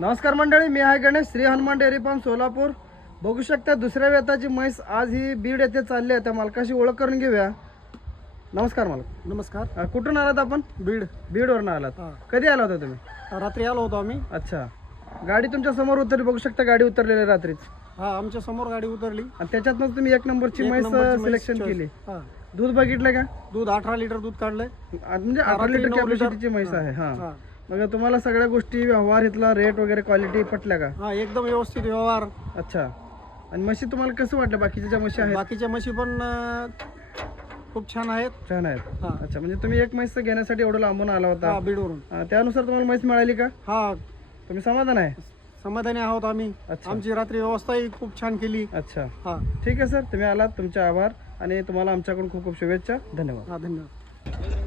नमस्कार मंडळी, मी आहे गणेश, श्री हनुमान डेअरी फार्म सोलापूर. बघू शकता दुसऱ्या वेताची म्हैस आज ही बीड येथे चालली आहे. त्या मालकाशी ओळख करून घेऊया. नमस्कार मालक. नमस्कार. कुठून आलात आपण? बीडवरून आलात. कधी आला होता तुम्ही? रात्री आलो होतो आम्ही. अच्छा, गाडी तुमच्या समोर उतरली, बघू शकता गाडी उतरलेली रात्रीच. हा, आमच्या समोर गाडी उतरली आणि त्याच्यातनं तुम्ही एक नंबरची म्हैस सिलेक्शन केली. दूध बघितलं का? दूध 18 लिटर दूध काढलंय. म्हणजे 18 लिटर कॅपॅसिटीची म्हैस आहे. हा, मग तुम्हाला सगळ्या गोष्टी, व्यवहार, इथला रेट वगैरे, क्वालिटी पटल्या का? हा, एकदम व्यवस्थित व्यवहार. अच्छा, आणि म्हशी तुम्हाला कसं वाटलं? बाकीच्या ज्या म्हशी आहेत, बाकीच्या म्हशी पण खूप छान आहेत. छान आहेत. अच्छा, म्हणजे तुम्ही एक म्हैस घेण्यासाठी एवढं लांबून आला होता? बीडवरून. त्यानुसार तुम्हाला म्हैस मिळाली का? हा, तुम्ही समाधान आहे? समाधानी आहोत आम्ही. आमची रात्री व्यवस्थाही खूप छान केली. अच्छा, हा, ठीक आहे सर, तुम्ही आलात, तुमचे आभार आणि तुम्हाला आमच्याकडून खूप खूप शुभेच्छा. धन्यवाद. धन्यवाद.